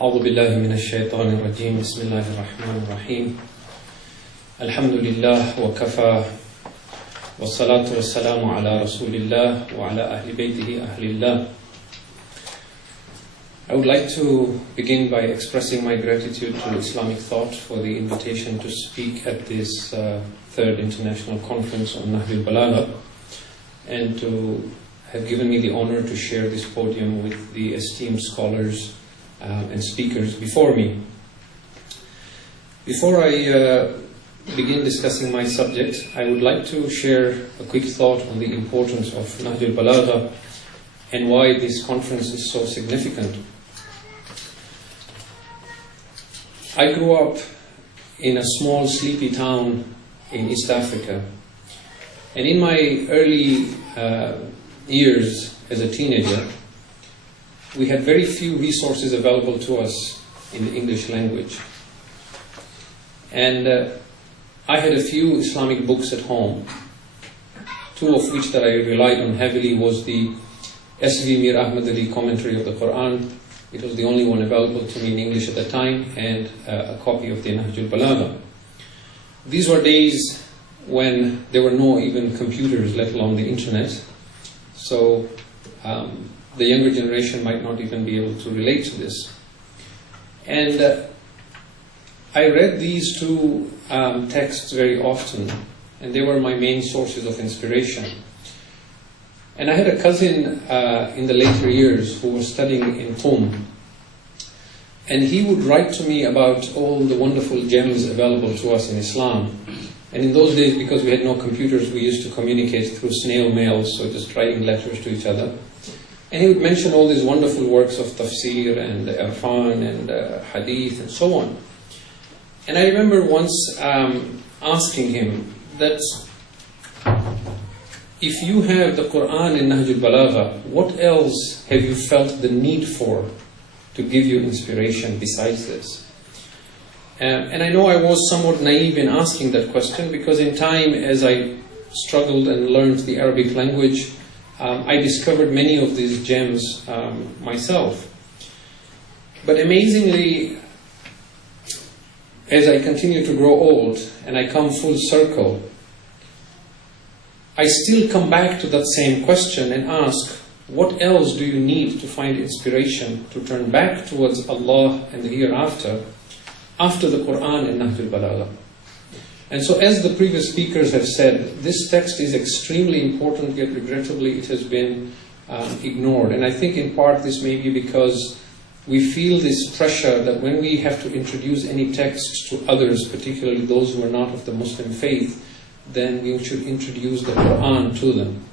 أعوذ بالله من الشيطان الرجيم بسم الله الرحمن الرحيم الحمد لله وكفى والصلاة والسلام على رسول الله وعلى أهل بيته أهل الله. I would like to begin by expressing my gratitude to Islamic Thought for the invitation to speak at this third international conference on Nahjul Balagha, and to have given me the honor to share this podium with the esteemed scholars and speakers before me. Before I begin discussing my subject, I would like to share a quick thought on the importance of Nahjul Balagha and why this conference is so significant. I grew up in a small sleepy town in East Africa, and in my early years as a teenager, we had very few resources available to us in the English language. And I had a few Islamic books at home, two of which that I relied on heavily was the S.V. Mir Ahmad Ali commentary of the Quran. It was the only one available to me in English at the time, and a copy of the Nahjul Balagha. These were days when there were no even computers, let alone the internet. So the younger generation might not even be able to relate to this. And I read these two texts very often, and they were my main sources of inspiration. And I had a cousin in the later years who was studying in Qom, and he would write to me about all the wonderful gems available to us in Islam. And in those days, because we had no computers, we used to communicate through snail mail, so just writing letters to each other. And he would mention all these wonderful works of tafsir and irfan and hadith and so on. And I remember once asking him that if you have the Quran in Nahjul Balagha, what else have you felt the need for to give you inspiration besides this? And I know I was somewhat naive in asking that question, because in time, as I struggled and learned the Arabic language, I discovered many of these gems myself. But amazingly, as I continue to grow old and I come full circle, I still come back to that same question and ask, what else do you need to find inspiration to turn back towards Allah and the hereafter after the Quran and Nahjul Balagha? And so, as the previous speakers have said, this text is extremely important, yet regrettably it has been ignored. And I think in part this may be because we feel this pressure that when we have to introduce any text to others, particularly those who are not of the Muslim faith, then we should introduce the Quran to them.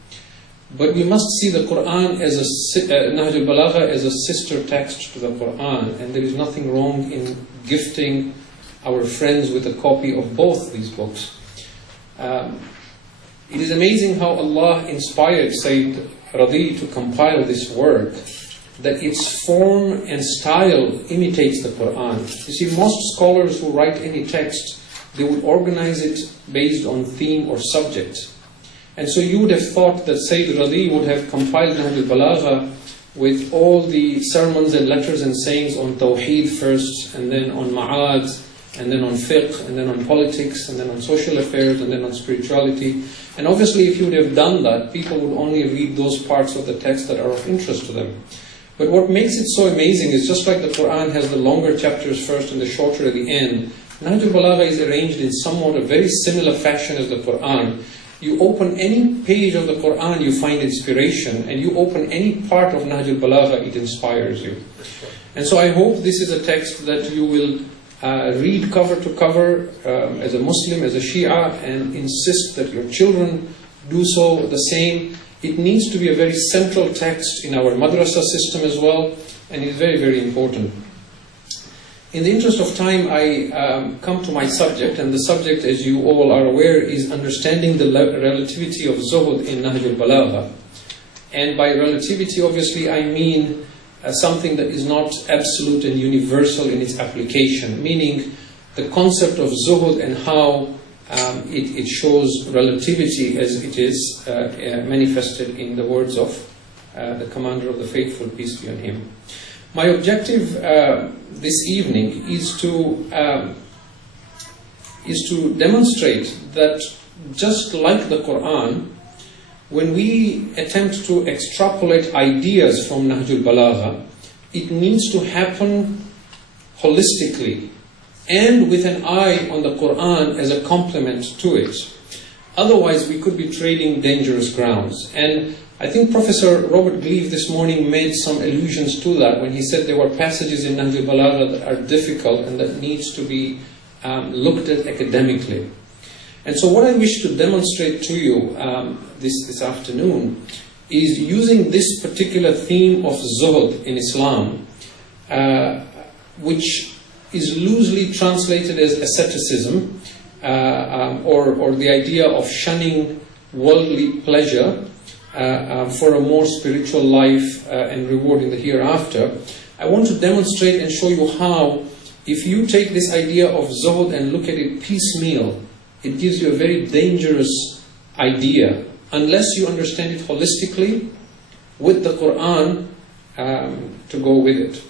But we must see the Quran as Nahjul Balagha as a sister text to the Quran, and there is nothing wrong in gifting our friends with a copy of both these books. It is amazing how Allah inspired Sayyid Radi to compile this work, that its form and style imitates the Quran. You see, most scholars who write any text, they would organize it based on theme or subject. And so you would have thought that Sayyid Radi would have compiled Nahjul Balagha with all the sermons and letters and sayings on Tawheed first, and then on Ma'ad, and then on fiqh, and then on politics, and then on social affairs, and then on spirituality. And obviously, if you would have done that, people would only read those parts of the text that are of interest to them. But what makes it so amazing is, just like the Quran has the longer chapters first and the shorter at the end, Nahjul Balagha is arranged in somewhat a very similar fashion as the Quran. You open any page of the Quran, you find inspiration, and you open any part of Nahjul Balagha, it inspires you. And so I hope this is a text that you will read cover to cover as a Muslim, as a Shia, and insist that your children do so the same. It needs to be a very central text in our madrasa system as well, and it's very, very important. In the interest of time, I come to my subject, and the subject, as you all are aware, is understanding the relativity of Zohd in Nahjul Balagha. And by relativity, obviously, I mean something that is not absolute and universal in its application, meaning the concept of Zohd and how it shows relativity as it is manifested in the words of the Commander of the Faithful, peace be on him. My objective this evening is to demonstrate that just like the Quran, when we attempt to extrapolate ideas from Nahjul Balagha, it needs to happen holistically and with an eye on the Quran as a complement to it. Otherwise, we could be trading dangerous grounds. And I think Professor Robert Gleave this morning made some allusions to that when he said there were passages in Nahjul Balagha that are difficult and that needs to be looked at academically. And so what I wish to demonstrate to you this afternoon is using this particular theme of Zohd in Islam, which is loosely translated as asceticism, or the idea of shunning worldly pleasure for a more spiritual life and reward in the hereafter. I want to demonstrate and show you how, if you take this idea of Zohd and look at it piecemeal, it gives you a very dangerous idea, unless you understand it holistically with the Quran to go with it.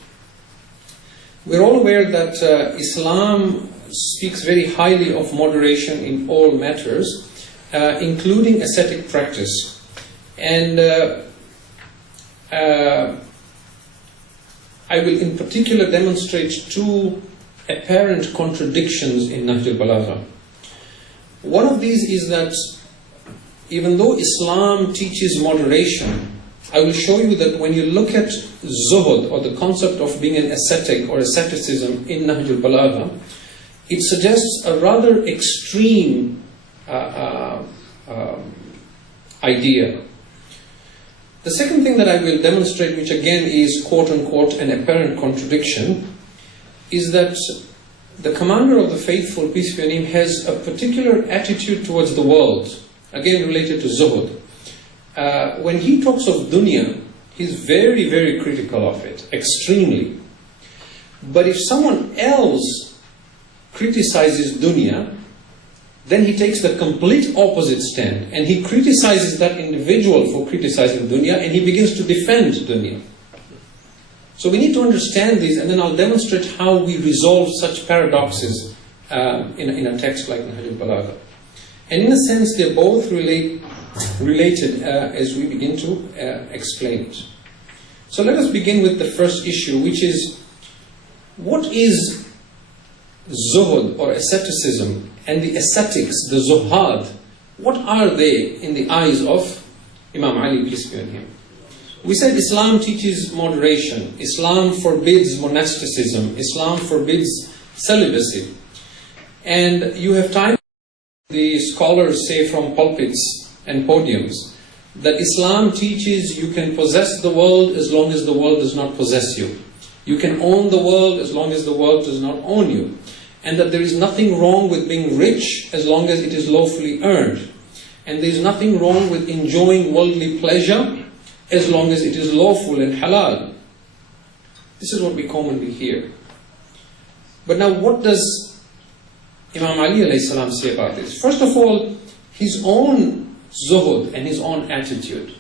We're all aware that Islam speaks very highly of moderation in all matters, including ascetic practice. And I will in particular demonstrate two apparent contradictions in Nahjul Balagha. One of these is that even though Islam teaches moderation, I will show you that when you look at Zohd, or the concept of being an ascetic or asceticism in Nahjul Balagha, it suggests a rather extreme idea. The second thing that I will demonstrate, which again is quote-unquote an apparent contradiction, is that the commander of the faithful, peace be upon him, has a particular attitude towards the world, again related to Zuhud. When he talks of dunya, he's very, very critical of it, extremely. But if someone else criticizes dunya, then he takes the complete opposite stand, and he criticizes that individual for criticizing dunya, and he begins to defend dunya. So we need to understand these, and then I'll demonstrate how we resolve such paradoxes in a text like Nahjul Balagha. And in a sense, they're both related as we begin to explain it. So let us begin with the first issue, which is, what is Zuhud or asceticism, and the ascetics, the Zuhad, what are they in the eyes of Imam Ali, peace be on him? We said Islam teaches moderation, Islam forbids monasticism, Islam forbids celibacy. And you have time, the scholars say from pulpits and podiums, that Islam teaches you can possess the world as long as the world does not possess you. You can own the world as long as the world does not own you. And that there is nothing wrong with being rich as long as it is lawfully earned. And there is nothing wrong with enjoying worldly pleasure as long as it is lawful and halal. This is what we commonly hear. But now what does Imam Ali alayhi salam say about this? First of all, his own zuhud and his own attitude.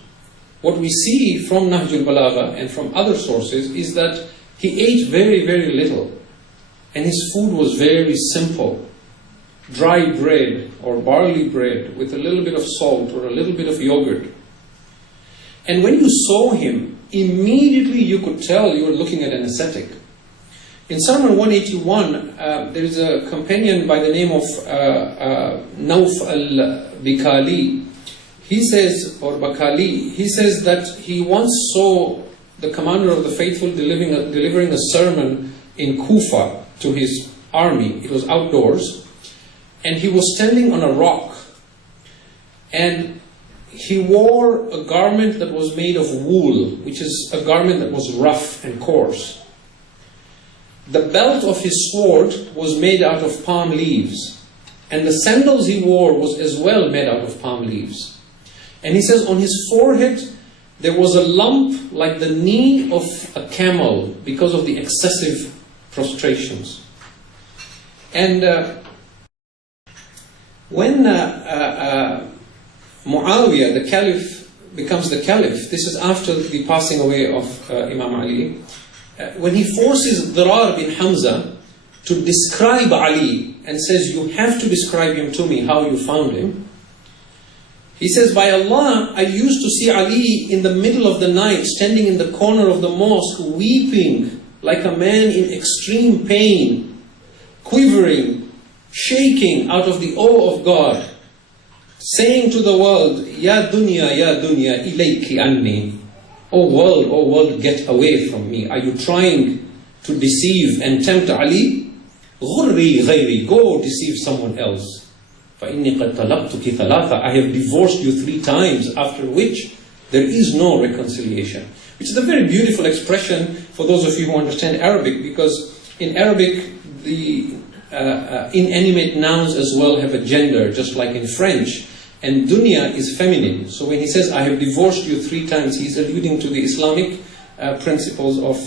What we see from Nahjul Balagha and from other sources is that he ate very, very little. And his food was very simple. Dry bread or barley bread with a little bit of salt or a little bit of yogurt. And when you saw him, immediately you could tell you were looking at an ascetic. In Sermon 181, there is a companion by the name of Nauf al-Bikali. He says, or Bakali, he says that he once saw the commander of the faithful delivering a sermon in Kufa to his army. It was outdoors, and he was standing on a rock, and he wore a garment that was made of wool, which is a garment that was rough and coarse. The belt of his sword was made out of palm leaves, and the sandals he wore was as well made out of palm leaves. And he says on his forehead there was a lump like the knee of a camel because of the excessive prostrations. And when Muawiyah, the caliph, becomes the caliph, this is after the passing away of Imam Ali, when he forces Dirar bin Hamza to describe Ali and says, you have to describe him to me, how you found him. He says, by Allah, I used to see Ali in the middle of the night, standing in the corner of the mosque, weeping like a man in extreme pain, quivering, shaking out of the awe of God, saying to the world, Ya dunya, ilayki anni. O world, get away from me. Are you trying to deceive and tempt Ali? Ghurri ghayri, go deceive someone else. فَإِنِّي قَدْ طَلَقْتُكِ ثَلَاثًا, I have divorced you 3 times, after which there is no reconciliation. Which is a very beautiful expression for those of you who understand Arabic, because in Arabic the inanimate nouns as well have a gender, just like in French. And dunya is feminine. So when he says, I have divorced you 3 times, he's alluding to the Islamic principles of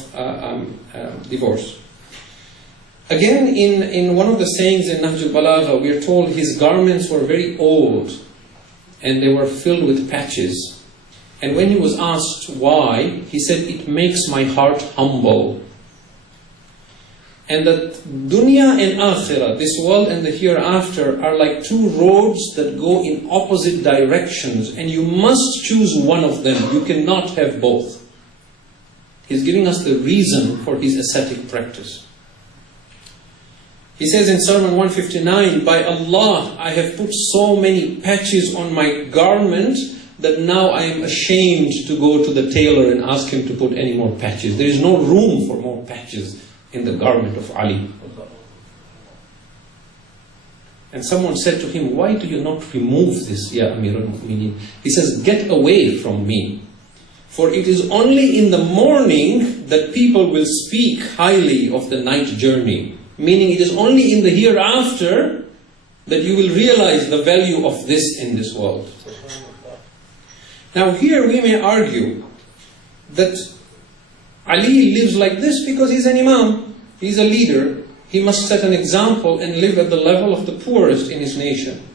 divorce. Again, in one of the sayings in Nahjul Balagha, we are told his garments were very old and they were filled with patches. And when he was asked why, he said, it makes my heart humble. And that dunya and akhirah, this world and the hereafter, are like 2 roads that go in opposite directions, and you must choose one of them. You cannot have both. He's giving us the reason for his ascetic practice. He says in Sermon 159, by Allah, I have put so many patches on my garment that now I am ashamed to go to the tailor and ask him to put any more patches. There is no room for more patches in the garment of Ali. And someone said to him, why do you not remove this, Ya Amir al-Mu'mineen? He says, get away from me. For it is only in the morning that people will speak highly of the night journey. Meaning it is only in the hereafter that you will realize the value of this in this world. Now here we may argue that Ali lives like this because he's an imam, he's a leader, he must set an example and live at the level of the poorest in his nation.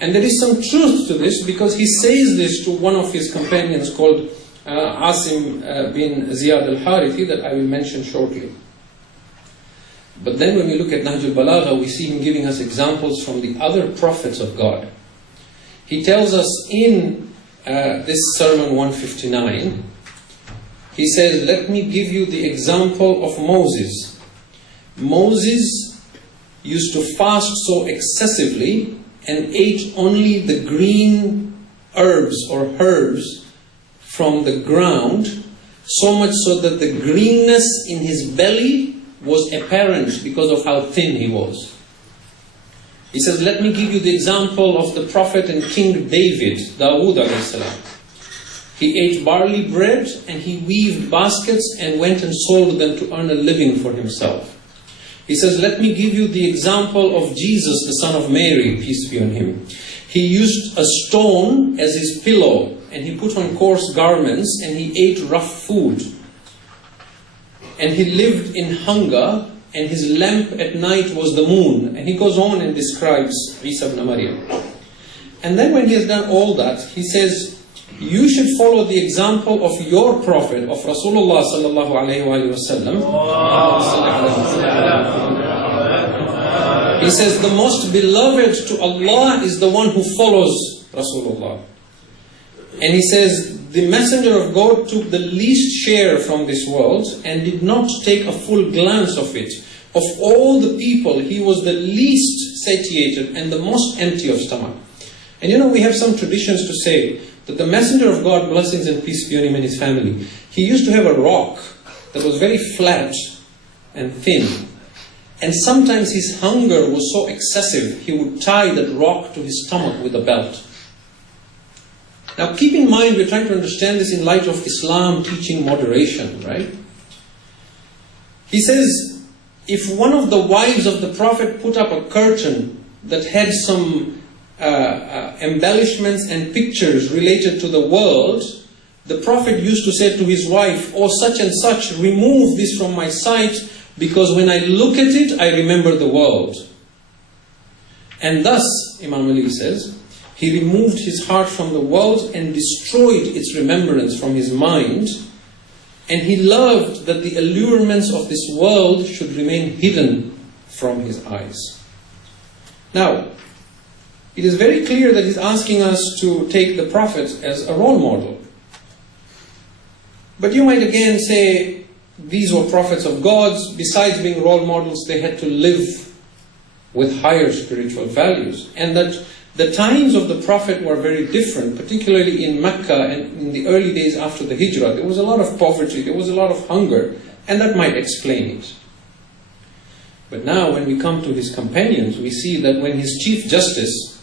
And there is some truth to this, because he says this to one of his companions called Asim bin Ziyad al-Harithi, that I will mention shortly. But then when we look at Nahjul Balagha, we see him giving us examples from the other prophets of God. He tells us in this Sermon 159, he says, let me give you the example of Moses. Moses used to fast so excessively and ate only the green herbs or herbs from the ground, so much so that the greenness in his belly was apparent because of how thin he was. He says, let me give you the example of the prophet and King David, Dawood alayhi salam. He ate barley bread and he weaved baskets and went and sold them to earn a living for himself. He says, let me give you the example of Jesus, the son of Mary, peace be on him. He used a stone as his pillow and he put on coarse garments and he ate rough food. And he lived in hunger, and his lamp at night was the moon. And he goes on and describes Isa ibn Maryam. And then when he has done all that, he says, you should follow the example of your prophet, of Rasulullah sallallahu alayhi wa sallam. He says, the most beloved to Allah is the one who follows Rasulullah. And he says, the messenger of God took the least share from this world and did not take a full glance of it. Of all the people, he was the least satiated and the most empty of stomach. And you know, we have some traditions to say that the messenger of God, blessings and peace be on him and his family, he used to have a rock that was very flat and thin. And sometimes his hunger was so excessive, he would tie that rock to his stomach with a belt. Now keep in mind, we're trying to understand this in light of Islam teaching moderation, right? He says, if one of the wives of the Prophet put up a curtain that had some embellishments and pictures related to the world, the Prophet used to say to his wife, oh such and such, remove this from my sight, because when I look at it, I remember the world. And thus, Imam Ali says, he removed his heart from the world and destroyed its remembrance from his mind. And he loved that the allurements of this world should remain hidden from his eyes. Now, it is very clear that he's asking us to take the Prophet as a role model. But you might again say, these were prophets of gods. Besides being role models, they had to live with higher spiritual values. And that the times of the Prophet were very different, particularly in Mecca and in the early days after the Hijrah. There was a lot of poverty, there was a lot of hunger, and that might explain it. But now when we come to his companions, we see that when his Chief Justice,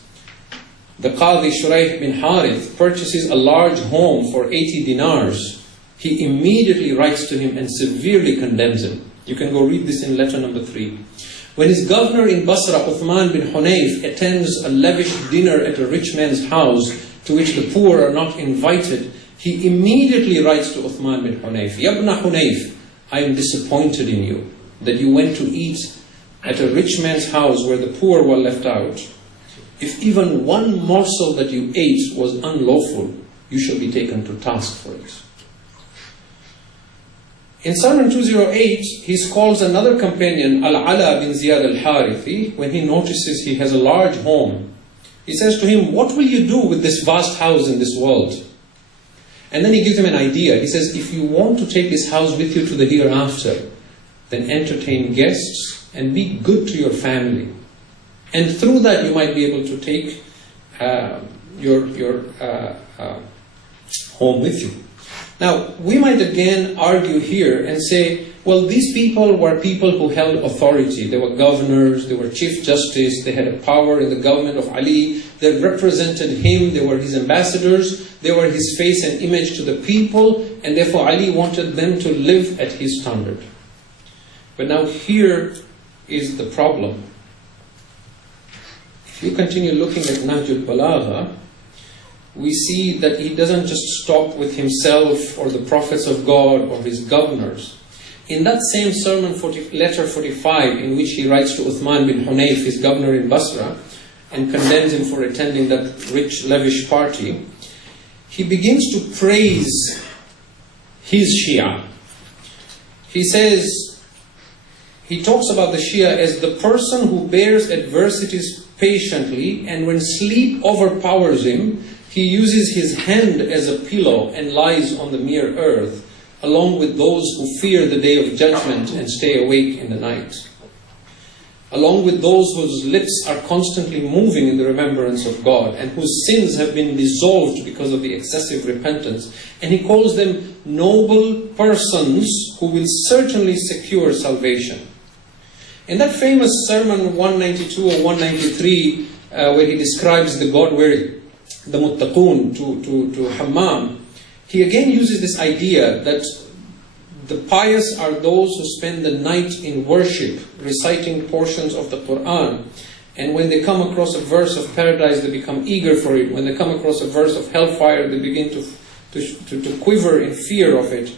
the Qadi Shuraih bin Harith, purchases a large home for 80 dinars, he immediately writes to him and severely condemns him. You can go read this in letter number 3. When his governor in Basra, Uthman bin Hunayf, attends a lavish dinner at a rich man's house to which the poor are not invited, he immediately writes to Uthman bin Hunayf, Yabna Hunayf, I am disappointed in you, that you went to eat at a rich man's house where the poor were left out. If even one morsel that you ate was unlawful, you shall be taken to task for it. In Sermon 208, he calls another companion, Al-Ala bin Ziyad al-Harithi, when he notices he has a large home. He says to him, what will you do with this vast house in this world? And then he gives him an idea. He says, if you want to take this house with you to the hereafter, then entertain guests and be good to your family. And through that you might be able to take your home with you. Now, we might again argue here and say, well, these people were people who held authority. They were governors, they were chief justice, they had a power in the government of Ali, they represented him, they were his ambassadors, they were his face and image to the people, and therefore Ali wanted them to live at his standard. But now here is the problem. If you continue looking at Nahjul Balagha, we see that he doesn't just stop with himself or the prophets of God or his governors. In that same sermon, letter 45, in which he writes to Uthman bin Hunayf, his governor in Basra, and condemns him for attending that rich, lavish party, he begins to praise his Shia. He says, he talks about the Shia as the person who bears adversities patiently, and when sleep overpowers him, he uses his hand as a pillow and lies on the mere earth, along with those who fear the day of judgment and stay awake in the night. Along with those whose lips are constantly moving in the remembrance of God and whose sins have been dissolved because of the excessive repentance. And he calls them noble persons who will certainly secure salvation. In that famous sermon 192 or 193, where he describes the God-weary, the muttaqun to Hammam, he again uses this idea that the pious are those who spend the night in worship, reciting portions of the Quran, and when they come across a verse of paradise, they become eager for it. When they come across a verse of hellfire, they begin to quiver in fear of it.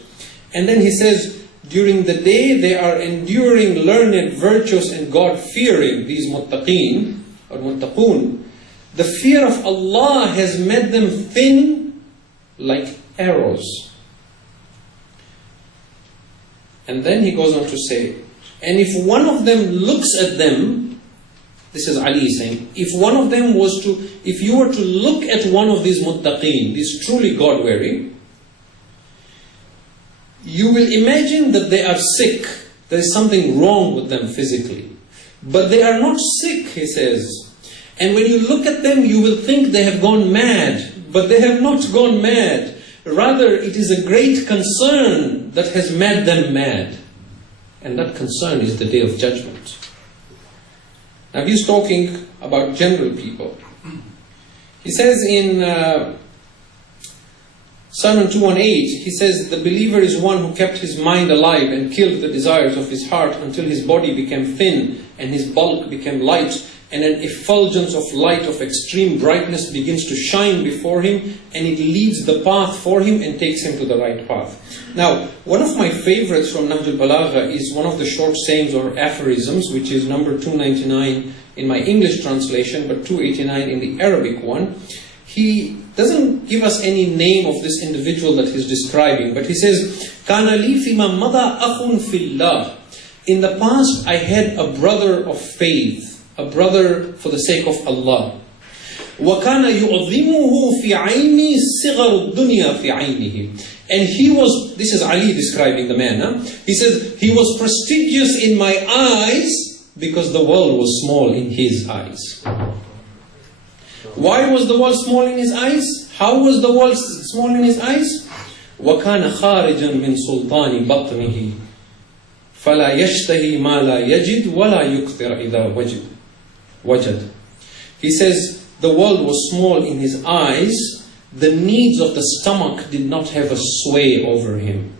And then he says, during the day they are enduring, learned, virtuous, and God-fearing, these muttaqeen, or muttaqun. The fear of Allah has made them thin like arrows. And then he goes on to say, and if one of them looks at them, this is Ali saying, if you were to look at one of these muttaqeen, these truly God-weary, you will imagine that they are sick. There is something wrong with them physically. But they are not sick, he says. And when you look at them, you will think they have gone mad. But they have not gone mad. Rather, it is a great concern that has made them mad. And that concern is the day of judgment. Now he's talking about general people. He says in Sermon 218, he says, the believer is one who kept his mind alive and killed the desires of his heart until his body became thin and his bulk became light, and an effulgence of light of extreme brightness begins to shine before him, and it leads the path for him and takes him to the right path. Now, one of my favorites from Nahjul Balagha is one of the short sayings or aphorisms, which is number 299 in my English translation, but 289 in the Arabic one. He doesn't give us any name of this individual that he's describing, but he says, كَانَ لِي فِي مَا مَضَى أَخٌ فِي اللَّهِ. In the past, I had a brother of faith, a brother for the sake of Allah. وَكَانَ يُعْظِمُهُ فِي عَيْنِي صِغَرُ الدُّنْيَا فِي عَيْنِهِ. And he was, this is Ali describing the man, he says, he was prestigious in my eyes because the world was small in his eyes. Why was the world small in his eyes? How was the world small in his eyes? وَكَانَ خَارِجًا مِنْ سُلْطَانِ بَطْنِهِ فَلَا يَشْتَهِي مَا لَا يَجِدْ وَلَا يُكْثِرَ إِذَا وَجَدْ. He says, the world was small in his eyes. The needs of the stomach did not have a sway over him.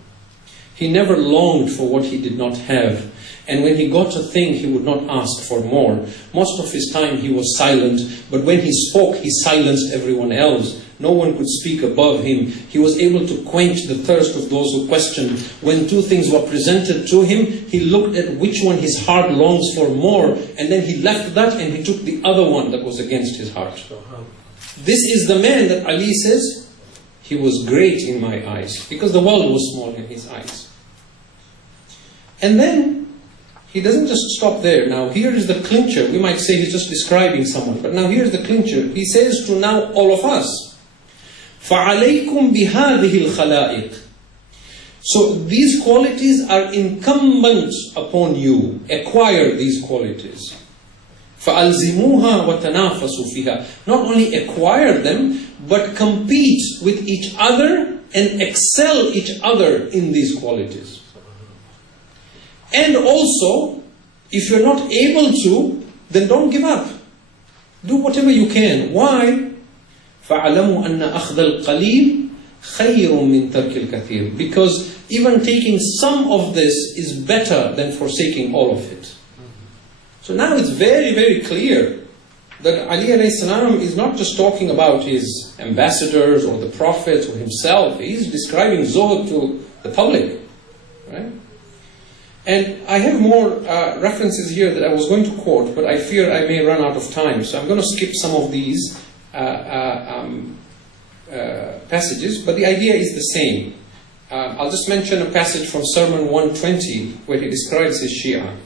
He never longed for what he did not have. And when he got a thing, he would not ask for more. Most of his time he was silent, but when he spoke, he silenced everyone else. No one could speak above him. He was able to quench the thirst of those who questioned. When two things were presented to him, he looked at which one his heart longs for more, and then he left that and he took the other one that was against his heart. This is the man that Ali says, he was great in my eyes, because the world was small in his eyes. And then, he doesn't just stop there. Now here is the clincher. We might say he's just describing someone, but now here's the clincher. He says to now all of us, فَعَلَيْكُمْ بِهَذِهِ الْخَلَائِقِ. So these qualities are incumbent upon you. Acquire these qualities. فَأَلْزِمُوهَا وَتَنَافَسُوا فِيهَا. Not only acquire them, but compete with each other and excel each other in these qualities. And also, if you're not able to, then don't give up. Do whatever you can. Why? فَعَلَمُوا أَنَّ أَخْذَ الْقَلِيلِ خَيْرٌ مِنْ تَرْكِ الْكَثِيرِ. Because even taking some of this is better than forsaking all of it. So now it's very, very clear that Ali alayhi salam is not just talking about his ambassadors or the prophets or himself. He's describing Zohd to the public. Right? And I have more references here that I was going to quote, but I fear I may run out of time. So I'm going to skip some of these passages, but the idea is the same. I'll just mention a passage from Sermon 120 where he describes his Shia.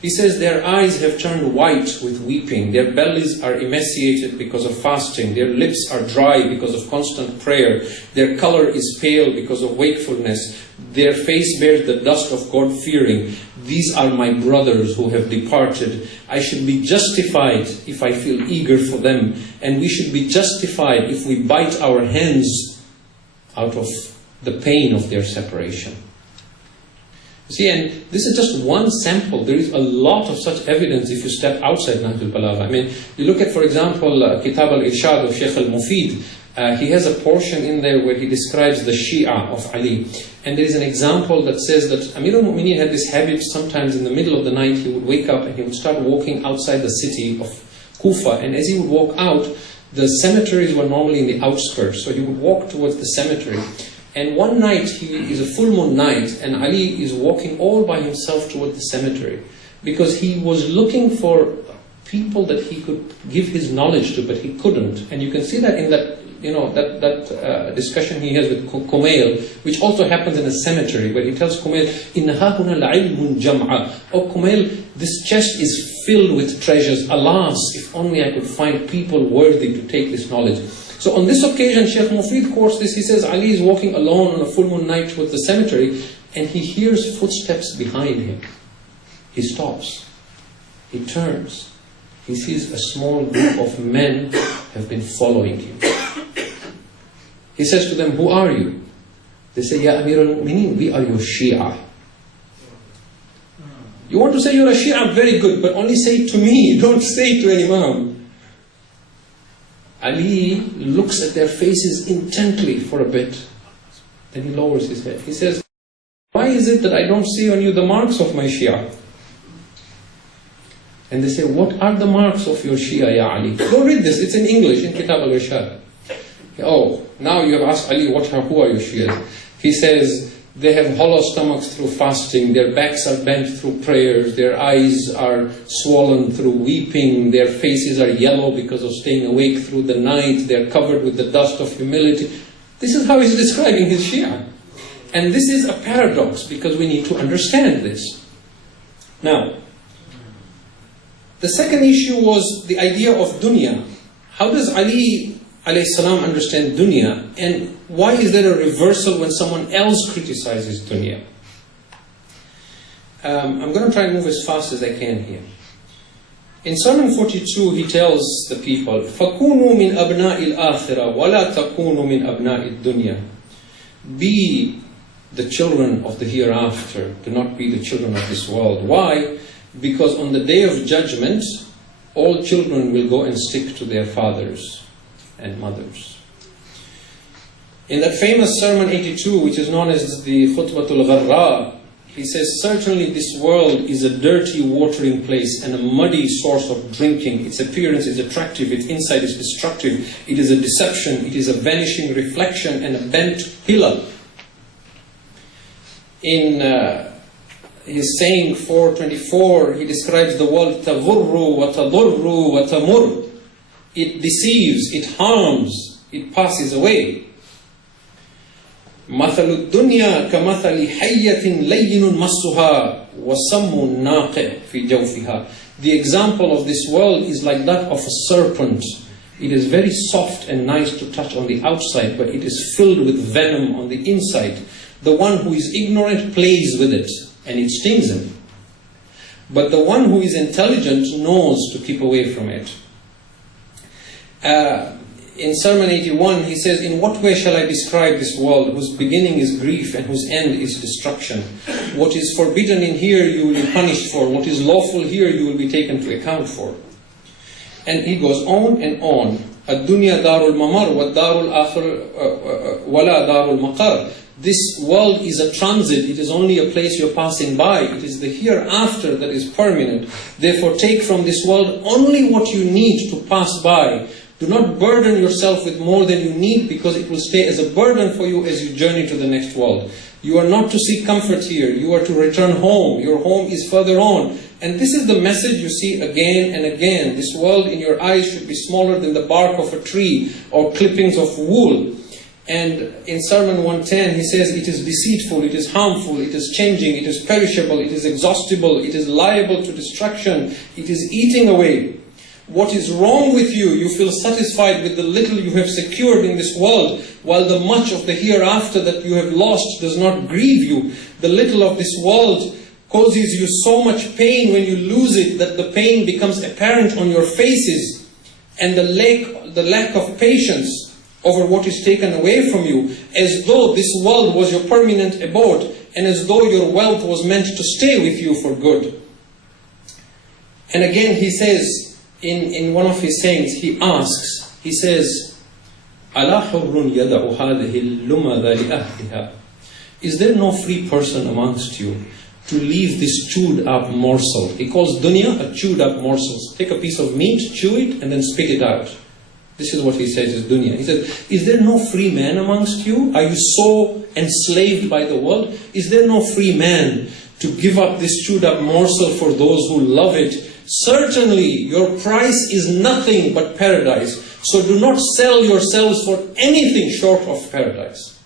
He says, their eyes have turned white with weeping, their bellies are emaciated because of fasting, their lips are dry because of constant prayer, their color is pale because of wakefulness, their face bears the dust of God-fearing. These are my brothers who have departed. I should be justified if I feel eager for them, and we should be justified if we bite our hands out of the pain of their separation. See, and this is just one sample. There is a lot of such evidence if you step outside Nahjul Balagha. I mean, you look at, for example, Kitab al-Irshad of Sheikh al-Mufid. He has a portion in there where he describes the Shia of Ali. And there is an example that says that Amir al-Mu'mineen had this habit, sometimes in the middle of the night, he would wake up and he would start walking outside the city of Kufa. And as he would walk out, the cemeteries were normally in the outskirts. So he would walk towards the cemetery. And one night, he is a full moon night, and Ali is walking all by himself toward the cemetery. Because he was looking for people that he could give his knowledge to, but he couldn't. And you can see that in that, discussion he has with Kumail, which also happens in a cemetery, where he tells Kumail, إِنَّ هَا هُنَا الْعِلْمٌ جَمْعًا. Oh Kumail, this chest is filled with treasures. Alas, if only I could find people worthy to take this knowledge. So on this occasion, Sheikh Mufid quotes this. He says, Ali is walking alone on a full moon night towards the cemetery, and he hears footsteps behind him. He stops. He turns. He sees a small group of men have been following him. He says to them, who are you? They say, Ya Amir al-Mu'mineen, we are your Shia. You want to say you're a Shia? Very good, but only say it to me. Don't say it to any Imam. Ali looks at their faces intently for a bit. Then he lowers his head. He says, why is it that I don't see on you the marks of my Shia? And they say, what are the marks of your Shia, Ya Ali? Go read this, it's in English, in Kitab al-Irshad. Oh, now you have asked Ali, who are your Shias? He says, They have hollow stomachs through fasting, their backs are bent through prayers, their eyes are swollen through weeping, their faces are yellow because of staying awake through the night, they're covered with the dust of humility. This is how he's describing his Shia. And this is a paradox because we need to understand this. Now, the second issue was the idea of dunya. How does Ali alayhi salam understand dunya, and why is there a reversal when someone else criticizes dunya? I'm going to try and move as fast as I can here. In Sermon 42, he tells the people, فَكُونُوا مِنْ أَبْنَاءِ الْآخِرَةِ وَلَا تَكُونُوا مِنْ أَبْنَاءِ الدُّنْيَا. Be the children of the hereafter, do not be the children of this world. Why? Because on the day of judgment, all children will go and stick to their fathers and mothers. In that famous Sermon 82, which is known as the Khutbatul Gharra, he says, certainly this world is a dirty watering place and a muddy source of drinking. Its appearance is attractive, its inside is destructive, it is a deception, it is a vanishing reflection and a bent pillar. In his saying 424, he describes the world, تَغُرُّ وَتَضُرُّ وَتَمُرُّ. It deceives, it harms, it passes away. مَثَلُ الدُّنْيَا كَمَثَلِ حَيَّةٍ لَيِّنٌ مَسُّهَا وَسَمٌّ نَاقِعٌ فِي جَوْفِهَا. The example of this world is like that of a serpent. It is very soft and nice to touch on the outside, but it is filled with venom on the inside. The one who is ignorant plays with it, and it stings him. But the one who is intelligent knows to keep away from it. In Sermon 81, he says, in what way shall I describe this world, whose beginning is grief and whose end is destruction? What is forbidden in here you will be punished for. What is lawful here you will be taken to account for. And he goes on and on. الدنيا دار الممر والدار الآخر ولا دار المقر. This world is a transit, it is only a place you're passing by. It is the hereafter that is permanent. Therefore take from this world only what you need to pass by. Do not burden yourself with more than you need, because it will stay as a burden for you as you journey to the next world. You are not to seek comfort here, you are to return home. Your home is further on. And this is the message you see again and again. This world in your eyes should be smaller than the bark of a tree or clippings of wool. And in Sermon 110, he says, it is deceitful, it is harmful, it is changing, it is perishable, it is exhaustible, it is liable to destruction, it is eating away. What is wrong with you? You feel satisfied with the little you have secured in this world, while the much of the hereafter that you have lost does not grieve you. The little of this world causes you so much pain when you lose it, that the pain becomes apparent on your faces, and the lack of patience over what is taken away from you, as though this world was your permanent abode, and as though your wealth was meant to stay with you for good. And again he says, in one of his sayings, he asks, he says, أَلَا حُرٌّ يَدَعُ هَذِهِ اللُّمَذَ لِأَهْلِهَا. Is there no free person amongst you to leave this chewed up morsel? He calls dunya a chewed up morsel. Take a piece of meat, chew it, and then spit it out. This is what he says is dunya. He says, is there no free man amongst you? Are you so enslaved by the world? Is there no free man to give up this chewed up morsel for those who love it? Certainly, your price is nothing but paradise. So do not sell yourselves for anything short of paradise.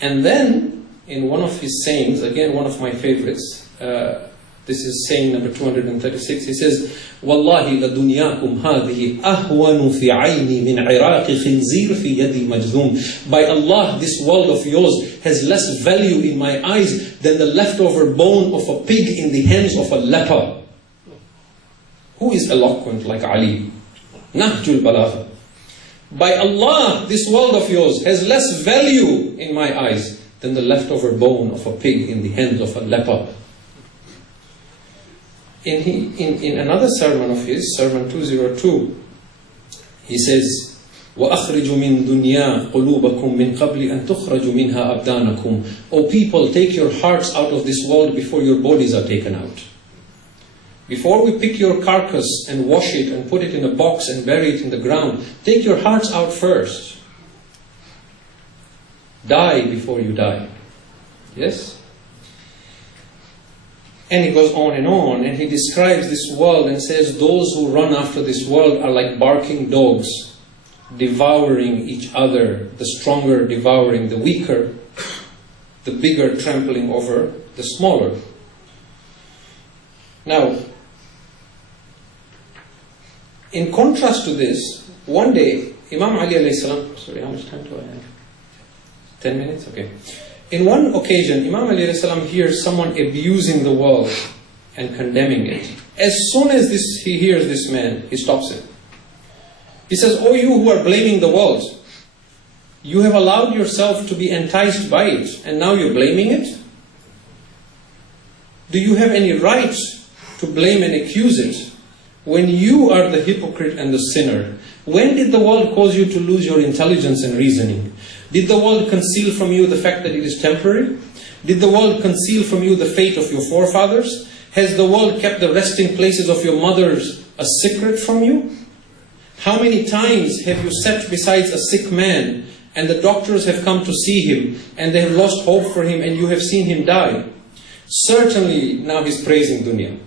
And then, in one of his sayings, again one of my favorites, this is saying number 236, he says, وَاللَّهِ لَدُنْيَاكُمْ هَذِهِ أَهْوَنُ فِي عَيْنِي مِنْ عِرَاقِ خِنْزِيرٍ فِي يَدِي مَجْذُومٍ. By Allah, this world of yours has less value in my eyes than the leftover bone of a pig in the hands of a leper. Who is eloquent like Ali? Nahjul Balagha. By Allah, this world of yours has less value in my eyes than the leftover bone of a pig in the hands of a leper. In another sermon of his, Sermon 202, he says, وَأَخْرِجُ مِن دُنْيَا قُلُوبَكُم مِّن قَبْلِ أَن تُخْرَجُ مِنْهَا أَبْدَانَكُمْ. O people, take your hearts out of this world before your bodies are taken out. Before we pick your carcass and wash it and put it in a box and bury it in the ground, take your hearts out first. Die before you die. Yes? And he goes on, and he describes this world and says, those who run after this world are like barking dogs, devouring each other, the stronger devouring the weaker, the bigger trampling over the smaller. Now, in contrast to this, one day, Imam Ali alayhi salam, sorry, how much time do I have? 10 minutes? Okay. In one occasion, Imam Ali alayhi salam hears someone abusing the world and condemning it. As soon as he hears this man, he stops it. He says, "Oh, you who are blaming the world, you have allowed yourself to be enticed by it, and now you're blaming it? Do you have any right to blame and accuse it when you are the hypocrite and the sinner? When did the world cause you to lose your intelligence and reasoning? Did the world conceal from you the fact that it is temporary? Did the world conceal from you the fate of your forefathers? Has the world kept the resting places of your mothers a secret from you? How many times have you sat beside a sick man and the doctors have come to see him and they have lost hope for him and you have seen him die? Certainly, now he's praising dunya.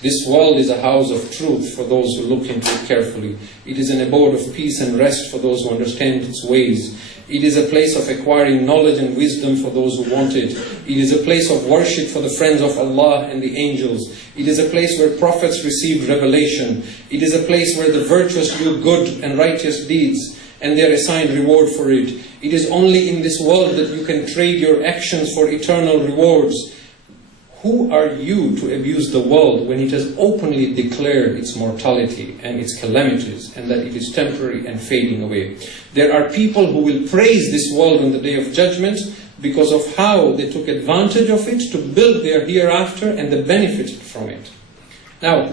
This world is a house of truth for those who look into it carefully. It is an abode of peace and rest for those who understand its ways. It is a place of acquiring knowledge and wisdom for those who want it. It is a place of worship for the friends of Allah and the angels. It is a place where prophets received revelation. It is a place where the virtuous do good and righteous deeds, and they are assigned reward for it. It is only in this world that you can trade your actions for eternal rewards. Who are you to abuse the world when it has openly declared its mortality and its calamities and that it is temporary and fading away? There are people who will praise this world on the Day of Judgment because of how they took advantage of it to build their hereafter and they benefited from it. Now,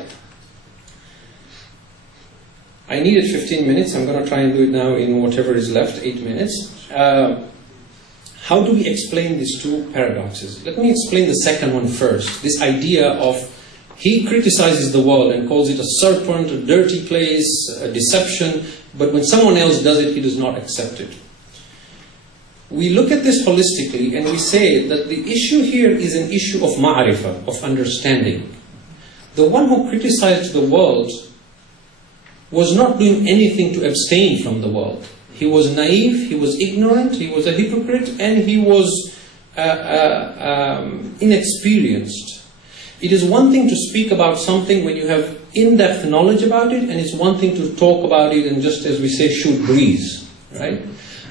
I needed 15 minutes. I'm going to try and do it now in whatever is left, 8 minutes. How do we explain these two paradoxes? Let me explain the second one first. This idea of he criticizes the world and calls it a serpent, a dirty place, a deception, but when someone else does it, he does not accept it. We look at this holistically and we say that the issue here is an issue of ma'rifah, of understanding. The one who criticized the world was not doing anything to abstain from the world. He was naive, he was ignorant, he was a hypocrite, and he was inexperienced. It is one thing to speak about something when you have in-depth knowledge about it, and it's one thing to talk about it and just, as we say, shoot breeze. Right?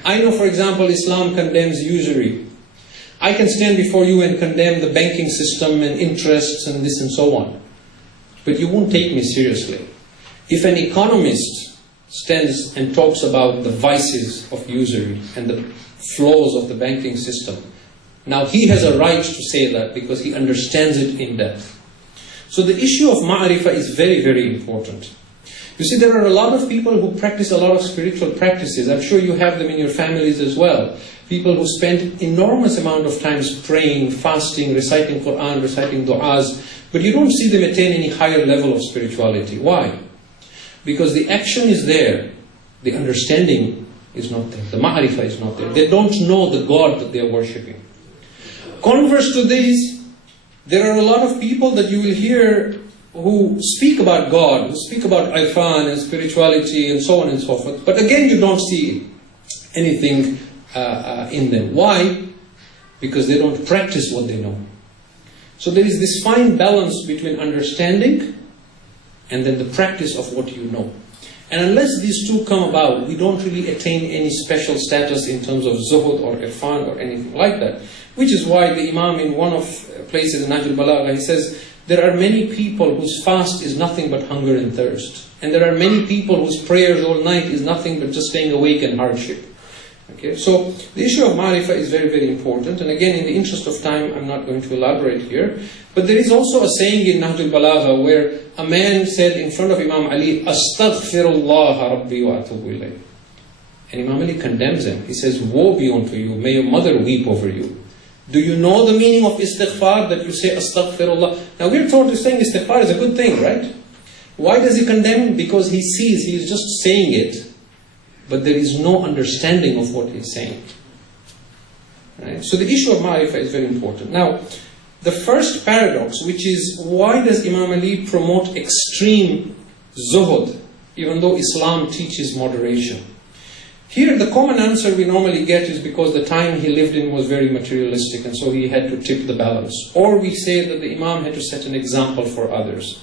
I know, for example, Islam condemns usury. I can stand before you and condemn the banking system and interests and this and so on. But you won't take me seriously. If an economist stands and talks about the vices of usury and the flaws of the banking system, now he has a right to say that because he understands it in depth. So the issue of ma'rifah is very, very important. You see, there are a lot of people who practice a lot of spiritual practices. I'm sure you have them in your families as well. People who spend enormous amount of times praying, fasting, reciting Quran, reciting du'as, but you don't see them attain any higher level of spirituality. Why? Because the action is there, the understanding is not there, the ma'rifah is not there. They don't know the God that they are worshipping. Converse to these, there are a lot of people that you will hear who speak about God, who speak about irfan and spirituality and so on and so forth. But again, you don't see anything in them. Why? Because they don't practice what they know. So there is this fine balance between understanding and then the practice of what you know. And unless these two come about, we don't really attain any special status in terms of zuhud or irfan or anything like that. Which is why the Imam in one of places in Nahjul Balagha, he says, there are many people whose fast is nothing but hunger and thirst. And there are many people whose prayers all night is nothing but just staying awake in hardship. Okay, so the issue of ma'rifah is very, very important. And again, in the interest of time, I'm not going to elaborate here. But there is also a saying in Nahjul Balagha where a man said in front of Imam Ali, Astaghfirullah Rabbi wa atubu ilayh. And Imam Ali condemns him. He says, woe be unto you, may your mother weep over you. Do you know the meaning of istighfar, that you say astaghfirullah? Now we're told to saying istighfar is a good thing, right? Why does he condemn him? Because he sees he is just saying it, but there is no understanding of what he's saying. Right? So the issue of ma'rifah is very important. Now, the first paradox, which is why does Imam Ali promote extreme zuhud, even though Islam teaches moderation? Here, the common answer we normally get is because the time he lived in was very materialistic, and so he had to tip the balance. Or we say that the Imam had to set an example for others.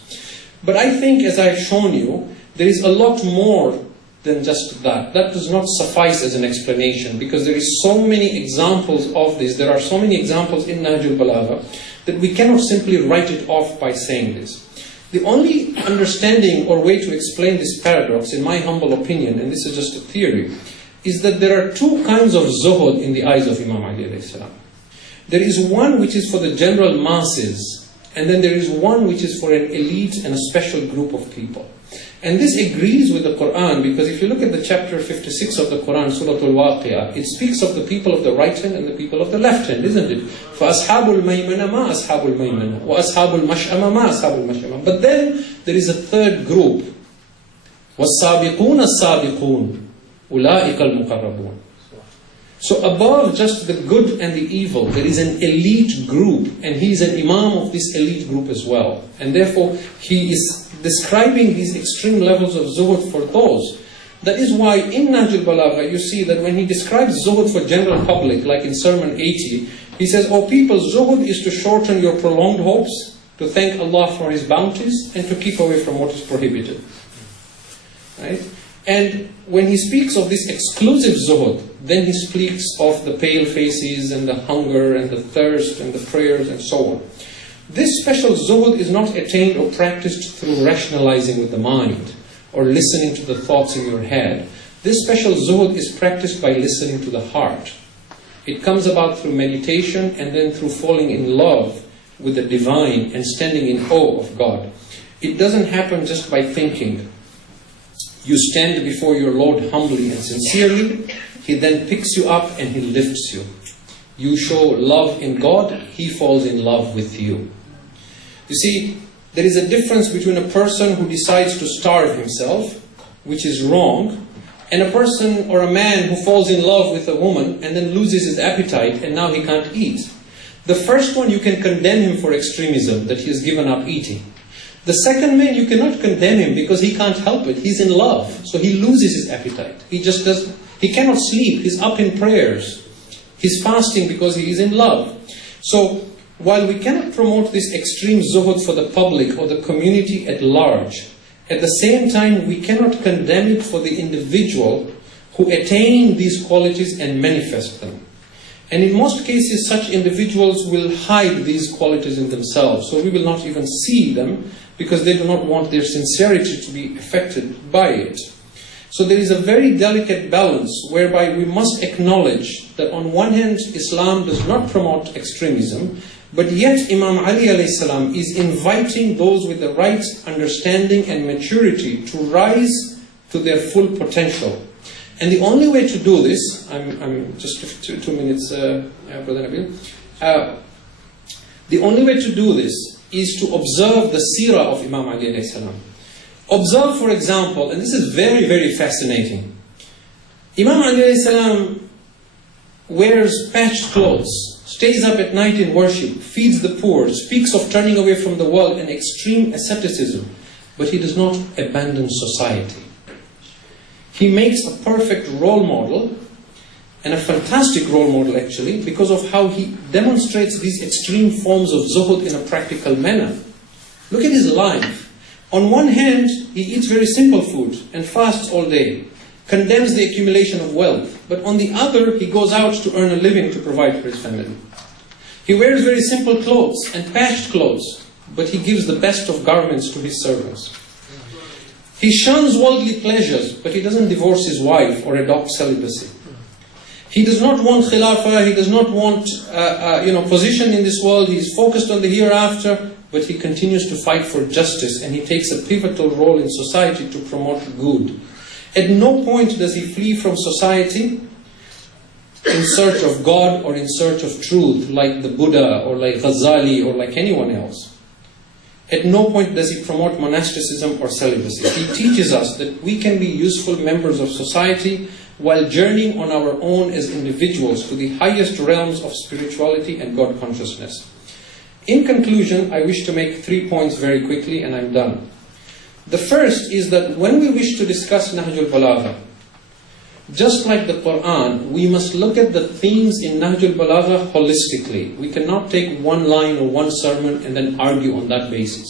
But I think, as I've shown you, there is a lot more than just that. That does not suffice as an explanation, because there is so many examples of this. There are so many examples in Nahjul Balagha that we cannot simply write it off by saying this. The only understanding or way to explain this paradox, in my humble opinion, and this is just a theory, is that there are two kinds of zuhud in the eyes of Imam Ali alayhi salam. There is one which is for the general masses, and then there is one which is for an elite and a special group of people. And this agrees with the Quran, because if you look at the chapter 56 of the Quran, Surah Al-Waqi'ah, it speaks of the people of the right hand and the people of the left hand, isn't it? فَأَصْحَابُ الْمَيْمَنَةِ مَا أَصْحَابُ الْمَيْمَنَةِ وَأَصْحَابُ الْمَشْأَمَةِ مَا أَصْحَابُ الْمَشْأَمَةِ. But then there is a third group. وَالسَّابِقُونَ السَّابِقُونَ أُولَٰئِكَ الْمُقَرَّبُونَ. So above just the good and the evil, there is an elite group, and he is an imam of this elite group as well. And therefore, he is describing these extreme levels of zuhud for those. That is why in Nahjul Balagha, you see that when he describes zuhud for general public, like in Sermon 80, he says, "O people, zuhud is to shorten your prolonged hopes, to thank Allah for His bounties, and to keep away from what is prohibited." Right? And when he speaks of this exclusive zuhud, then he speaks of the pale faces and the hunger and the thirst and the prayers and so on. This special zuhud is not attained or practiced through rationalizing with the mind or listening to the thoughts in your head. This special zuhud is practiced by listening to the heart. It comes about through meditation and then through falling in love with the divine and standing in awe of God. It doesn't happen just by thinking. You stand before your Lord humbly and sincerely. He then picks you up and He lifts you. You show love in God, He falls in love with you. You see, there is a difference between a person who decides to starve himself, which is wrong, and a person or a man who falls in love with a woman and then loses his appetite and now he can't eat. The first one, you can condemn him for extremism, that he has given up eating. The second man, you cannot condemn him because he can't help it. He's in love, so he loses his appetite. He cannot sleep. He's up in prayers. He's fasting because he is in love. So, while we cannot promote this extreme zuhud for the public or the community at large, at the same time we cannot condemn it for the individual who attain these qualities and manifest them. And in most cases, such individuals will hide these qualities in themselves, so we will not even see them because they do not want their sincerity to be affected by it. So there is a very delicate balance whereby we must acknowledge that on one hand, Islam does not promote extremism, but yet Imam Ali alayhi salam is inviting those with the right understanding and maturity to rise to their full potential. And the only way to do this, I'm just 2 minutes, Brother Nabil. The only way to do this is to observe the seerah of Imam Ali alayhi salam. Observe, for example, and this is very, very fascinating. Imam Ali alayhi salam wears patched clothes, stays up at night in worship, feeds the poor, speaks of turning away from the world and extreme asceticism, but he does not abandon society. He makes a perfect role model, and a fantastic role model actually, because of how he demonstrates these extreme forms of zuhud in a practical manner. Look at his life. On one hand, he eats very simple food and fasts all day, condemns the accumulation of wealth, but on the other, he goes out to earn a living to provide for his family. He wears very simple clothes and patched clothes, but he gives the best of garments to his servants. He shuns worldly pleasures, but he doesn't divorce his wife or adopt celibacy. He does not want khilafah, he does not want position in this world, he is focused on the hereafter, but he continues to fight for justice and he takes a pivotal role in society to promote good. At no point does he flee from society in search of God or in search of truth like the Buddha or like Ghazali or like anyone else. At no point does he promote monasticism or celibacy. He teaches us that we can be useful members of society while journeying on our own as individuals to the highest realms of spirituality and God consciousness. In conclusion, I wish to make 3 points very quickly and I'm done. The first is that when we wish to discuss Nahjul Balagha, just like the Quran, we must look at the themes in Nahjul Balagha holistically. We cannot take one line or one sermon and then argue on that basis.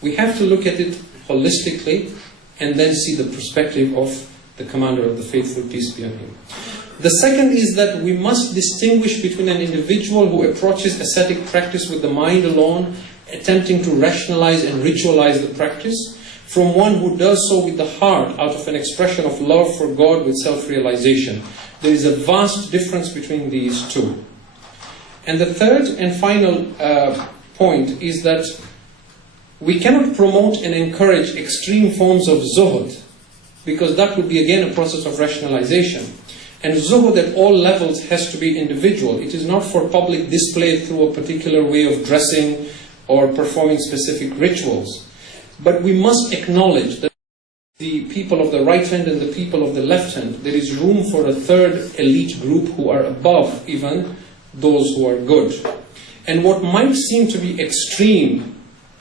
We have to look at it holistically and then see the perspective of the Commander of the Faithful, peace be on him. The second is that we must distinguish between an individual who approaches ascetic practice with the mind alone, attempting to rationalize and ritualize the practice, from one who does so with the heart out of an expression of love for God with self-realization. There is a vast difference between these two. And the third and final point is that we cannot promote and encourage extreme forms of Zohd, because that would be again a process of rationalization. And Zohd at all levels has to be individual. It is not for public display through a particular way of dressing or performing specific rituals. But we must acknowledge that the people of the right hand and the people of the left hand, there is room for a third elite group who are above even those who are good. And what might seem to be extreme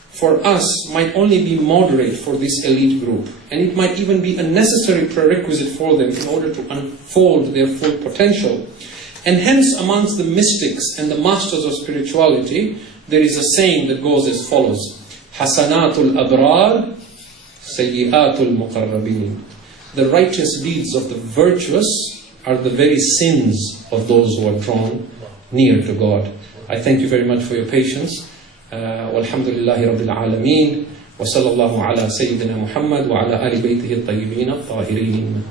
for us might only be moderate for this elite group. And it might even be a necessary prerequisite for them in order to unfold their full potential. And hence, amongst the mystics and the masters of spirituality, there is a saying that goes as follows: Hasanatul abrar, sayyiatul muqarrabin. The righteous deeds of the virtuous are the very sins of those who are drawn near to God. I thank you very much for your patience. Walhamdulillahi Rabbil Alameen. Wa sallallahu ala Sayyidina Muhammad wa ala ali baytihi at-tayyibin at-tahirin.